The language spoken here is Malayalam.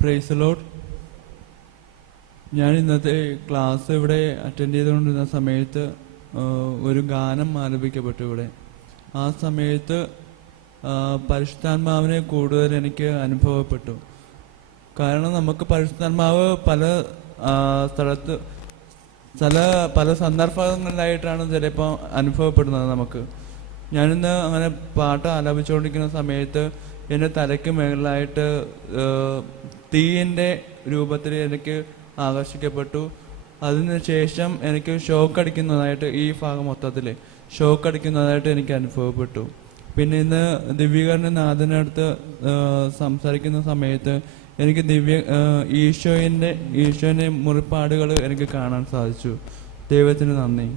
Praise Lord. ഞാൻ ഇന്നത്തെ ക്ലാസ് ഇവിടെ അറ്റൻഡ് ചെയ്തുകൊണ്ടിരുന്ന സമയത്ത് ഒരു ഗാനം ആലപിക്കപ്പെട്ടു ഇവിടെ. ആ സമയത്ത് പരിശുദ്ധാത്മാവിനെ കൂടുതൽ എനിക്ക് അനുഭവപ്പെട്ടു. കാരണം നമുക്ക് പരിശുദ്ധാത്മാവ് പല സന്ദർഭങ്ങളിലായിട്ടാണ് ചിലപ്പോൾ അനുഭവപ്പെടുന്നത് നമുക്ക്. ഞാനിന്ന് അങ്ങനെ പാട്ട് ആലപിച്ചുകൊണ്ടിരിക്കുന്ന സമയത്ത് എൻ്റെ തലയ്ക്ക് മുകളിലായിട്ട് തീയിൻ്റെ രൂപത്തിൽ എനിക്ക് ആകർഷിക്കപ്പെട്ടു. അതിനുശേഷം എനിക്ക് ഷോക്ക് അടിക്കുന്നതായിട്ട്, ഈ ഭാഗം മൊത്തത്തിൽ ഷോക്ക് അടിക്കുന്നതായിട്ട് എനിക്ക് അനുഭവപ്പെട്ടു. പിന്നെ ഇന്ന് ദിവ്യീകരണനാഥനടുത്ത് സംസാരിക്കുന്ന സമയത്ത് എനിക്ക് ഈശോൻ്റെ മുറിപ്പാടുകൾ എനിക്ക് കാണാൻ സാധിച്ചു. ദൈവത്തിന് നന്ദി.